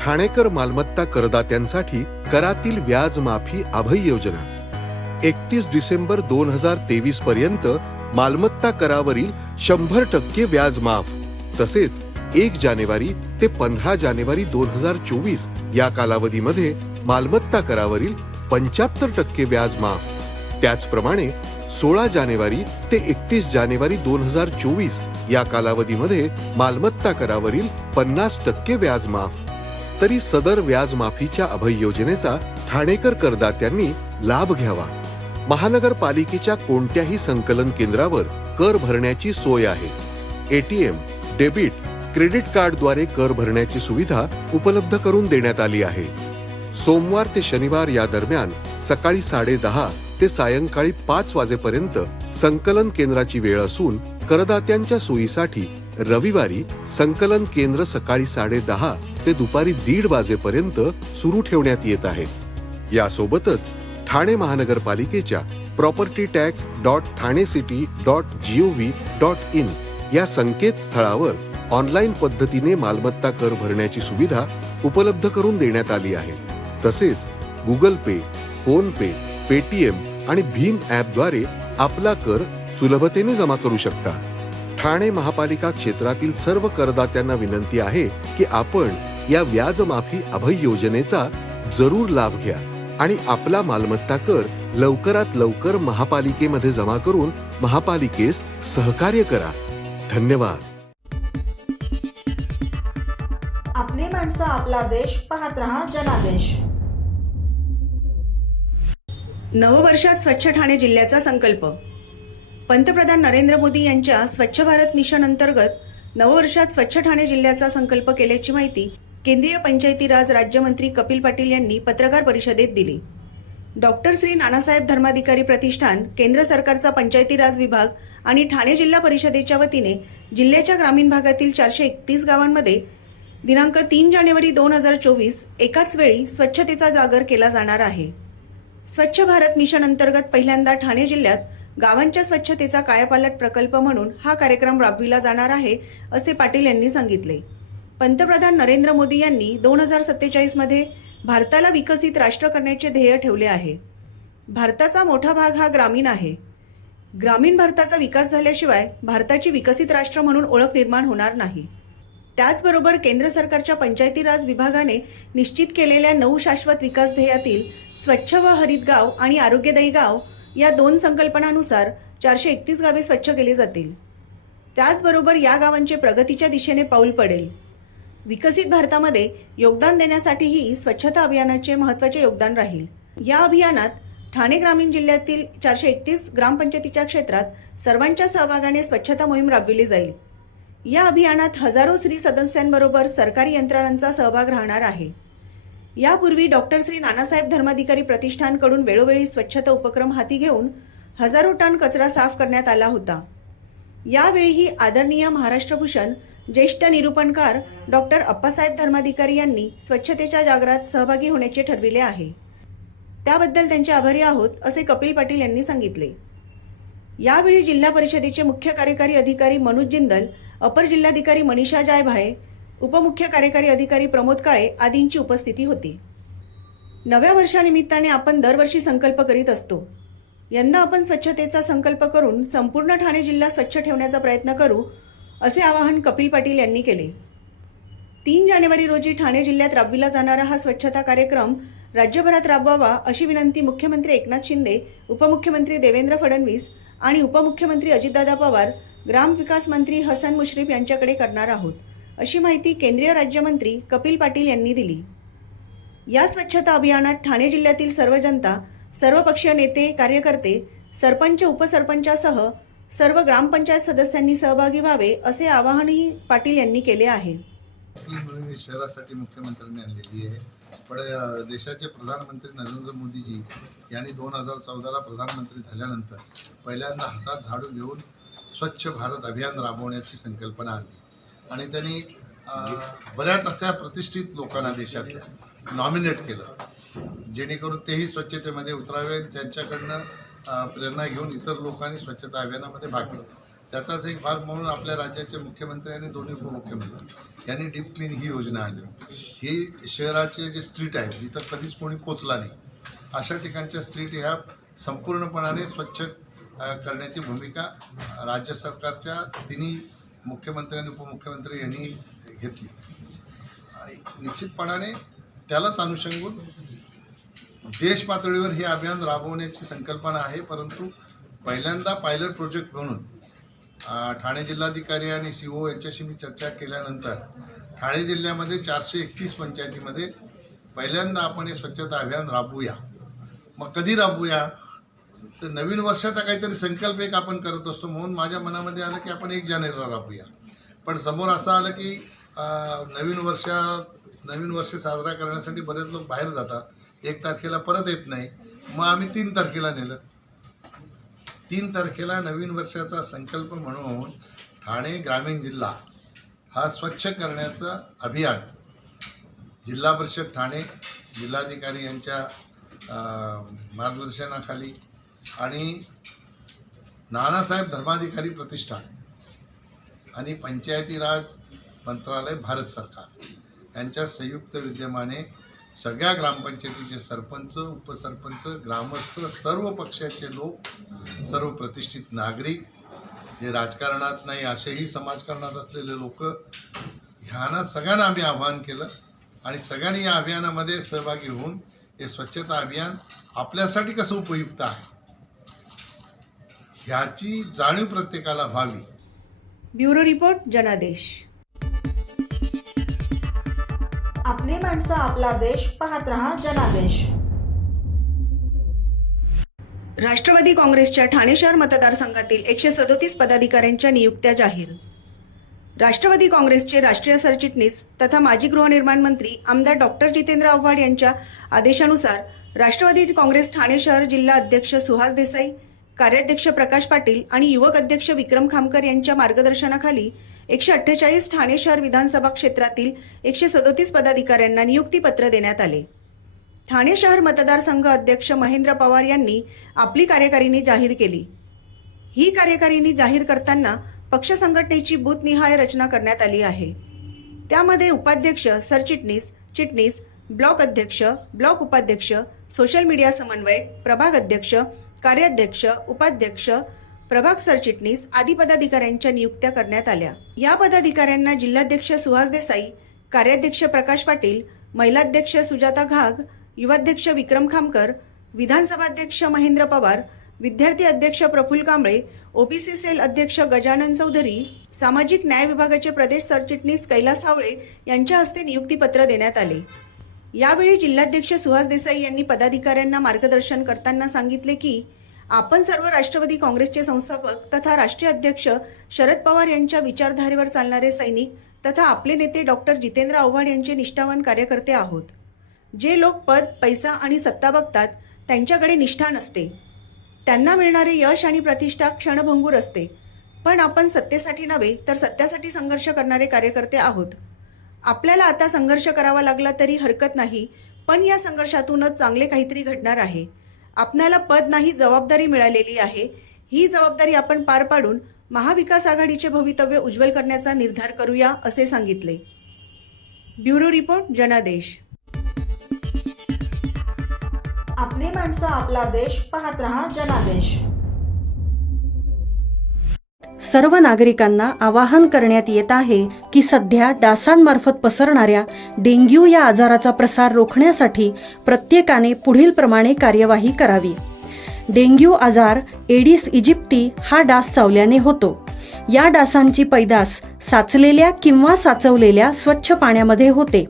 ठाणेकर मालमत्ता करदात्यांसाठी करातील व्याज माफी अभय योजना 31 डिसेंबर 2023 पर्यंत मालमत्ता करावरील 100% व्याज माफ, तसेच 1 जानेवारी ते 15 जानेवारी 2024 या कालावधीमध्ये मालमत्ता करावरील 75% व्याज माफ। त्याचप्रमाणे 16 जानेवारी ते 31 जानेवारी 2024 या कालावधीमध्ये मालमत्ता करावरील 50% व्याज माफ। तरी सदर व्याज माफीच्या अभय योजनेचा ठाणेकर करदात्यांनी लाभ घ्यावा। महानगरपालिकेच्या कोणत्याही संकलन केंद्रावर कर भरण्याची सोय आहे। एटीएम, डेबिट, क्रेडिट कार्डद्वारे कर भरण्याची सुविधा उपलब्ध करून देण्यात आली आहे। सोमवार ते शनिवार या दरम्यान सकाळी 10:30 ते सायंकाळी 5 वाजेपर्यंत संकलन केंद्राची वेळ असून करदात्यांच्या सोयीसाठी रविवारी संकलन केंद्र सकाळी 10:30 ते दुपारी 1:30 वाजेपर्यंत सुरू ठेवण्यात येत आहेत। यासोबतच ठाणे महानगरपालिकेच्या propertytax.thanecity.gov.in या संकेतस्थळावर ऑनलाईन पद्धतीने मालमत्ता कर भरण्याची सुविधा उपलब्ध करून देण्यात आली आहे। तसेच गुगल पे, फोन पे, पेटीएम आणि भीम ॲपद्वारे आपला कर सुलभतेने जमा करू शकता। ठाणे महापालिका क्षेत्रातील सर्व करदात्यांना विनंती आहे की आपण या व्याज माफी अभय योजनेचा जरूर लाभ घ्या आणि आपला मालमत्ता कर लवकरात लवकर महापालिकेमध्ये जमा करून महापालिकेस सहकार्य करा। धन्यवाद। आपली माणसं, आपला देश, पाहत रहा जनादेश। नववर्षात स्वच्छ ठाणे जिल्ह्याचा संकल्प। पंतप्रधान नरेंद्र मोदी यांच्या स्वच्छ भारत मिशन अंतर्गत नववर्षात स्वच्छ ठाणे जिल्ह्याचा संकल्प केल्याची माहिती केंद्रीय पंचायती राज राज्यमंत्री कपिल पाटील यांनी पत्रकार परिषदेत दिली। डॉक्टर श्री नानासाहेब धर्माधिकारी प्रतिष्ठान, केंद्र सरकारचा पंचायती राज विभाग आणि ठाणे जिल्हा परिषदेच्या वतीने जिल्ह्याच्या ग्रामीण भागातील 431 गावांमध्ये दिनांक 3 जानेवारी 2024 एकाच वेळी स्वच्छतेचा जागर केला जाणार आहे। स्वच्छ भारत मिशन अंतर्गत पहिल्यांदा ठाणे जिल्ह्यात गावांच्या स्वच्छतेचा कायापालट प्रकल्प म्हणून हा कार्यक्रम राबविला जाणार आहे, असे पाटील यांनी सांगितले। पंतप्रधान नरेंद्र मोदी यांनी 2047 मध्ये भारताला विकसित राष्ट्र करण्याचे ध्येय ठेवले आहे। भारताचा मोठा भाग हा ग्रामीण आहे। ग्रामीण भारताचा विकास झाल्याशिवाय भारताची विकसित राष्ट्र म्हणून ओळख निर्माण होणार नाही। त्याचबरोबर केंद्र सरकारच्या पंचायती राज विभागाने निश्चित केलेल्या 9 शाश्वत विकास ध्येयातील स्वच्छ व हरित गाव आणि आरोग्यदायी गाव या 2 संकल्पनांनुसार 431 गावे स्वच्छ केली जातील। त्याचबरोबर या गावांचे प्रगतीच्या दिशेने पाऊल पडेल। विकसित भारतामध्ये योगदान देण्यासाठीही स्वच्छता अभियानाचे महत्त्वाचे योगदान राहील। या अभियानात ठाणे ग्रामीण जिल्ह्यातील 431 ग्रामपंचायतीच्या क्षेत्रात सर्वांच्या सहभागाने स्वच्छता मोहीम राबविली जाईल। या अभियानात हजारो स्त्री सदस्यांबरोबर सरकारी यंत्रणांचा सहभाग राहणार आहे। यापूर्वी डॉक्टर श्री नानासाहेब धर्माधिकारी प्रतिष्ठानकडून वेळोवेळी स्वच्छता उपक्रम हाती घेऊन हजारो टन कचरा साफ करण्यात आला होता। यावेळीही आदरणीय महाराष्ट्रभूषण ज्येष्ठ निरूपणकार डॉक्टर अप्पासाहेब धर्माधिकारी यांनी स्वच्छतेच्या जागरात सहभागी होण्याचे ठरविले आहे। त्याबद्दल त्यांचे आभारी आहोत, असे कपिल पाटील यांनी सांगितले। यावेळी जिल्हा परिषदेचे मुख्य कार्यकारी अधिकारी मनोज जिंदल, अपर जिल्हाधिकारी मनीषा जायभाये, उपमुख्य कार्यकारी अधिकारी प्रमोद काळे आदींची उपस्थिती होती। नव्या वर्षानिमित्ताने आपण दरवर्षी संकल्प करीत असतो। यंदा आपण स्वच्छतेचा संकल्प करून संपूर्ण ठाणे जिल्हा स्वच्छ ठेवण्याचा प्रयत्न करू, असे आवाहन कपिल पाटील यांनी केले। 3 जानेवारी रोजी ठाणे जिल्ह्यात राबविला जाणारा हा स्वच्छता कार्यक्रम राज्यभरात राबवावा, अशी विनंती मुख्यमंत्री एकनाथ शिंदे, उपमुख्यमंत्री देवेंद्र फडणवीस आणि उपमुख्यमंत्री अजितदादा पवार, ग्रामविकास मंत्री हसन मुश्रीफ यांच्याकडे करणार आहोत, अशी माहिती केंद्रीय राज्यमंत्री कपिल पाटील यांनी दिली। या स्वच्छता अभियानात ठाणे जिल्ह्यातील सर्व जनता, सर्वपक्षीय नेते, कार्यकर्ते, सरपंच, उपसरपंचासह सर्व ग्रामपंचायत सदस्यांनी सहभागी व्हावे, असे आवाहनही पाटील यांनी केले आहे। शहरासाठी मुख्यमंत्र्यांनी आणलेली आहे, पण देशाचे प्रधानमंत्री नरेंद्र मोदीजी यांनी 2014ला प्रधानमंत्री झाल्यानंतर पहिल्यांदा हातात झाडू घेऊन स्वच्छ भारत अभियान राबवण्याची संकल्पना आणली आणि त्यांनी बऱ्याच अशा प्रतिष्ठित लोकांना देशातल्या नॉमिनेट केलं, जेणेकरून तेही स्वच्छतेमध्ये उतरावे, त्यांच्याकडनं प्रेरणा घेऊन इतर लोकांनी स्वच्छता अभियानामध्ये भाग घेतला. त्याचाच एक भाग म्हणून आपल्या राज्याचे मुख्यमंत्री आणि दोन्ही उपमुख्यमंत्री यांनी डीप क्लीन ही योजना आणली. ही शहराचे जे स्ट्रीट आहेत जिथं कधीच कोणी पोचला नाही अशा ठिकाणच्या स्ट्रीट ह्या संपूर्णपणाने स्वच्छ करण्याची भूमिका राज्य सरकारच्या तिन्ही मुख्यमंत्री आणि उपमुख्यमंत्री यांनी घेतली. निश्चितपणाने त्यालाच अनुषंगून देश पातळीवर हे अभियान राबवण्याची संकल्पना आहे. परंतु पहिल्यांदा पायलट प्रोजेक्ट म्हणून ठाणे जिल्हाधिकारी आणि CO यांच्याशी मी चर्चा केल्यानंतर ठाणे जिल्ह्यामध्ये 431 पंचायतीमध्ये पहिल्यांदा आपण हे स्वच्छता अभियान राबवूया. मग कधी राबवूया तर नवीन वर्षाचा काहीतरी संकल्प एक आपण करत असतो म्हणून माझ्या मनामध्ये आलं की आपण 1 जानेवारीला राबवूया. पण समोर असं आलं की नवीन वर्ष साजरा करण्यासाठी बरेच लोक बाहेर जातात, 1 तारखेला परत येत नाही. मग आम्ही 3 तारखेला नेलं. 3 तारखेला नवीन वर्षाचा संकल्प म्हणून ठाणे ग्रामीण जिल्हा हा स्वच्छ करण्याचं अभियान जिल्हा परिषद ठाणे जिल्हाधिकारी यांच्या मार्गदर्शनाखाली आणि नानासाहेब धर्माधिकारी प्रतिष्ठान आणि पंचायती राज मंत्रालय भारत सरकार यांच्या संयुक्त विद्यमाने सगळ्या ग्रामपंचायतीचे सरपंच, उपसरपंच, ग्रामस्थ, सर्व पक्षाचे लोक, सर्व प्रतिष्ठित नागरिक, जे राजकारणात नाही असेही समाजकारणात असलेले लोक, ह्यांना सगळ्यांना आम्ही आवाहन केलं आणि सगळ्यांनी या अभियानामध्ये सहभागी होऊन हे स्वच्छता अभियान आपल्यासाठी कसं उपयुक्त आहे ह्याची जाणीव प्रत्येकाला व्हावी. ब्युरो रिपोर्ट, जनादेश. आपली माणसं, आपला देश, पाहत रहा जनादेश. राष्ट्रवादी काँग्रेसच्या ठाणे शहर मतदारसंघातील 137 पदाधिकाऱ्यांच्या नियुक्त्या जाहीर. राष्ट्रवादी काँग्रेसचे राष्ट्रीय सरचिटणीस तथा माजी गृहनिर्माण मंत्री आमदार डॉक्टर जितेंद्र आव्हाड यांच्या आदेशानुसार राष्ट्रवादी काँग्रेस ठाणे शहर जिल्हा अध्यक्ष सुहास देसाई, कार्याध्यक्ष प्रकाश पाटील आणि युवक अध्यक्ष विक्रम खामकर यांच्या मार्गदर्शनाखाली 148 ठाणे शहर विधानसभा क्षेत्रातील 137 पदाधिकाऱ्यांना नियुक्तीपत्र देण्यात आले. ठाणे शहर मतदारसंघ अध्यक्ष महेंद्र पवार यांनी आपली कार्यकारिणी जाहीर केली. ही कार्यकारिणी जाहीर करताना पक्ष संघटनेची बूथनिहाय रचना करण्यात आली आहे. त्यामध्ये उपाध्यक्ष, सरचिटणीस, चिटणीस, ब्लॉक अध्यक्ष, ब्लॉक उपाध्यक्ष, सोशल मीडिया समन्वयक, प्रभाग अध्यक्ष, कार्याध्यक्ष, उपाध्यक्ष, प्रभाग सरचिटणीस आदी पदाधिकाऱ्यांच्या नियुक्त्या करण्यात आल्या. या पदाधिकाऱ्यांना जिल्हाध्यक्ष सुहास देसाई, कार्याध्यक्ष प्रकाश पाटील, महिलाध्यक्ष सुजाता घाग, युवाध्यक्ष विक्रम खामकर, विधानसभाध्यक्ष महेंद्र पवार, विद्यार्थी अध्यक्ष प्रफुल्ल कांबळे, ओबीसी सेल अध्यक्ष गजानन चौधरी, सामाजिक न्याय विभागाचे प्रदेश सरचिटणीस कैलास हावळे यांच्या हस्ते नियुक्तीपत्र देण्यात आले. यावेळी जिल्हाध्यक्ष सुहास देसाई यांनी पदाधिकाऱ्यांना मार्गदर्शन करताना सांगितले की आपण सर्व राष्ट्रवादी काँग्रेसचे संस्थापक तथा राष्ट्रीय अध्यक्ष शरद पवार यांच्या विचारधारेवर चालणारे सैनिक तथा आपले नेते डॉक्टर जितेंद्र आव्हाड यांचे निष्ठावान कार्यकर्ते आहोत. जे लोक पद, पैसा आणि सत्ता बघतात त्यांच्याकडे निष्ठा नसते. त्यांना मिळणारे यश आणि प्रतिष्ठा क्षणभंगूर असते. पण आपण सत्तेसाठी नव्हे तर सत्यासाठी संघर्ष करणारे कार्यकर्ते आहोत. आपल्याला आता संघर्ष करावा लागला तरी हरकत नाही, पण या संघर्षातूनच चांगले काहीतरी घडणार आहे. आपल्याला पद नाही, जबाबदारी मिळालेली आहे. ही जबाबदारी आपण पार पाडून महाविकास आघाडीचे भवितव्य उज्ज्वल करण्याचा निर्धार करूया, असे सांगितले. ब्युरो रिपोर्ट, जनादेश. आपली माणसं, आपला देश, पाहत रहा जनादेश. सर्व नागरिकांना आवाहन करण्यात येत आहे की सध्या डासांमार्फत पसरणाऱ्या डेंग्यू या आजाराचा प्रसार रोखण्यासाठी प्रत्येकाने पुढीलप्रमाणे कार्यवाही करावी. डेंग्यू आजार एडिस इजिप्ती हा डास चावल्याने होतो. या डासांची पैदास साचलेल्या किंवा साचवलेल्या स्वच्छ पाण्यामध्ये होते.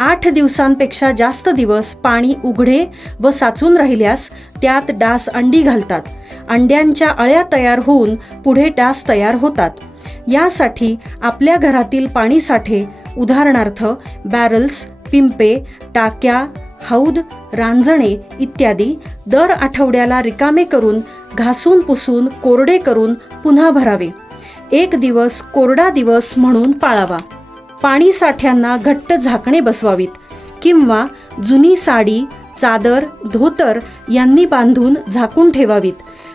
8 दिवसांपेक्षा जास्त दिवस पाणी उघडे व साचून राहिल्यास त्यात डास अंडी घालतात. अंड्यांच्या अळ्या तयार होऊन पुढे डास तयार होतात. यासाठी आपल्या घरातील पाणी साठे, उदाहरणार्थ बॅरल्स, पिंपे, टाक्या, हौद, रांजणे इत्यादी दर आठवड्याला रिकामे करून घासून पुसून कोरडे करून पुन्हा भरावे. 1 दिवस कोरडा दिवस म्हणून पाळावा. पाणी साठ्यांना घट्ट झाकणे बसवावीत किंवा जुनी साडी, चादर, धोतर यांनी बांधून झाकून ठेवावीत,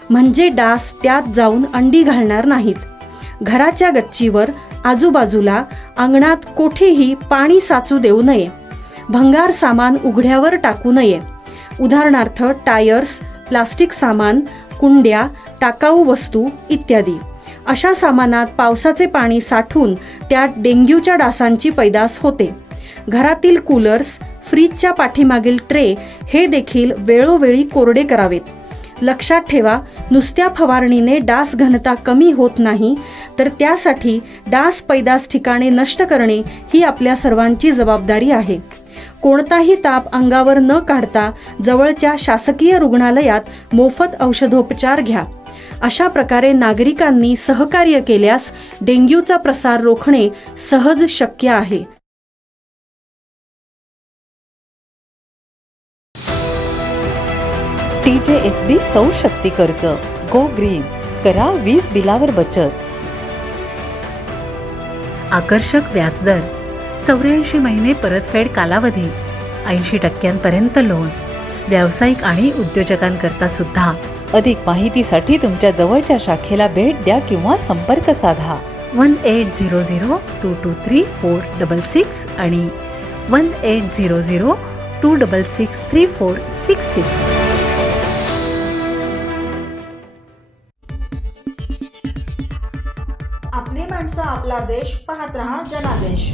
म्हणजे डास त्यात जाऊन अंडी घालणार नाहीत. घराच्या गच्चीवर, आजूबाजूला, अंगणात कोठेही पाणी साचू देऊ नये. भंगार सामान उघड्यावर टाकू नये. उदाहरणार्थ टायर्स, प्लास्टिक सामान, कुंड्या, टाकाऊ वस्तू इत्यादी. अशा सामानात पावसाचे पाणी साठून त्यात डेंग्यूच्या डासांची पैदास होते. घरातील कूलर्स, फ्रीजच्या पाठीमागील ट्रे हे देखील वेळोवेळी कोरडे करावेत. लक्षात ठेवा, नुसत्या फवारणीने डास घनता कमी होत नाही, तर त्यासाठी डास पैदास ठिकाणे नष्ट करणे ही आपल्या सर्वांची जबाबदारी आहे. कोणताही ताप अंगावर न काढता जवळच्या शासकीय रुग्णालयात मोफत औषधोपचार घ्या. अशा प्रकारे नागरिकांनी सहकार्य केल्यास डेंग्यूचा प्रसार रोखणे सहज शक्य आहे. TJSB सौर शक्ती कर्ज, गो ग्रीन, करा वीज बिलावर बचत. आकर्षक व्याजदर, 84 महिने परतफेड कालावधी, 80% लोन, व्यावसायिक आणि उद्योजकांकरता सुद्धा. अधिक माहितीसाठी तुमच्या जवळच्या शाखेला भेट द्या किंवा संपर्क साधा. 1800-223-466 आणि 1800-266-3466. आपली माणसं, आपला देश, पाहत रहा जनादेश.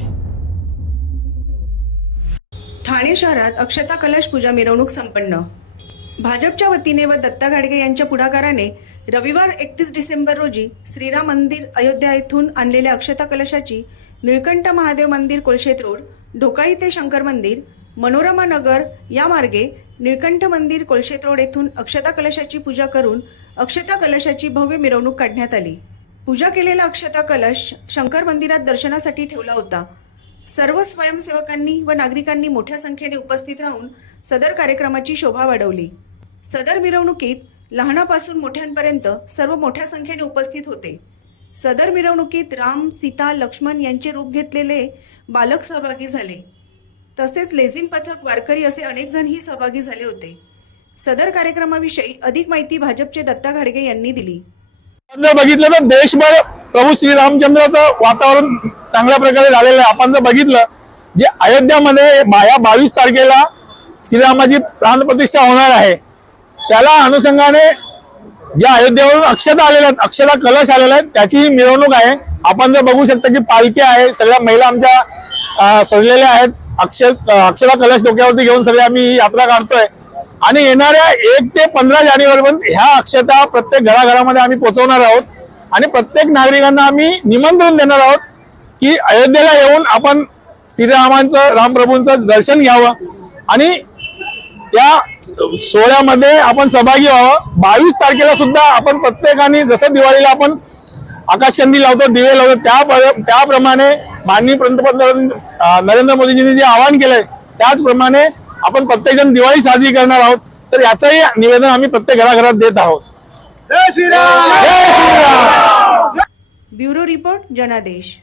ठाणे शहरात अक्षता कलश पूजा मिरवणूक संपन्न. भाजपच्या वतीने व दत्ता गाडगे यांच्या पुढाकाराने रविवार 31 डिसेंबर रोजी श्रीराम मंदिर अयोध्या येथून आणलेल्या अक्षता कलशाची निळकंठ महादेव मंदिर कोळशेत रोड, ढोकाई ते शंकर मंदिर, मनोरमा नगर या मार्गे निळकंठ मंदिर कोळशेत रोड येथून अक्षता कलशाची पूजा करून अक्षता कलशाची भव्य मिरवणूक काढण्यात आली. पूजा केलेला अक्षता कलश शंकर मंदिरात दर्शनासाठी ठेवला होता. सर्व स्वयंसेवकांनी व नागरिकांनी मोठ्या संख्येने उपस्थित राहून सदर कार्यक्रमाची शोभा वाढवली. सदर मिरवणुकीत लहानापासून मोठ्यांपर्यंत सर्व मोठ्या संख्येने उपस्थित होते. सदर मिरवणुकीत राम, सीता, लक्ष्मण यांचे रूप घेतलेले बालक सहभागी झाले. तसेच लेझिम पथक, वारकरी असे अनेक जणही सहभागी झाले होते. सदर कार्यक्रमाविषयी अधिक माहिती भाजपचे दत्ता घाडगे यांनी दिली. जर बघितलं तर देशभर प्रभू श्रीरामचंद्राचं वातावरण चांगल्या प्रकारे झालेलं आहे. आपण जर बघितलं, जे अयोध्यामध्ये या 22 तारखेला श्रीरामाची प्राणप्रतिष्ठा होणार आहे, त्याला अनुषंगाने ज्या अयोध्येवरून अक्षता आलेल्या आहेत, अक्षता कलश आलेला आहे, त्याची ही मिरवणूक आहे. आपण जर बघू शकता की पालखी आहे, सगळ्या महिला आमच्या सजलेल्या आहेत. अक्षता कलश डोक्यावरती घेऊन सगळे आम्ही ही यात्रा काढतोय आणि येणाऱ्या 1 ते 15 जानेवारीपर्यंत ह्या अक्षता प्रत्येक घराघरामध्ये आम्ही पोहोचवणार आहोत आणि प्रत्येक नागरिकांना आम्ही निमंत्रण देणार आहोत की अयोध्येला येऊन आपण श्रीरामांचं, रामप्रभूंचं दर्शन घ्यावं आणि त्या सोहळ्यामध्ये आपण सहभागी व्हावं. 22 तारखेला सुद्धा आपण प्रत्येकाने, जसं दिवाळीला आपण आकाशकंदी लावतो, दिवे लावतो, त्याप्रमाणे माननीय पंतप्रधान नरेंद्र मोदीजींनी जे आवाहन केलंय त्याचप्रमाणे आपण प्रत्येकजण दिवाळी साजरी करणार आहोत. तर याचंही निवेदन आम्ही प्रत्येक घराघरात देत आहोत. जय श्रीराम. ब्युरो रिपोर्ट जनादेश.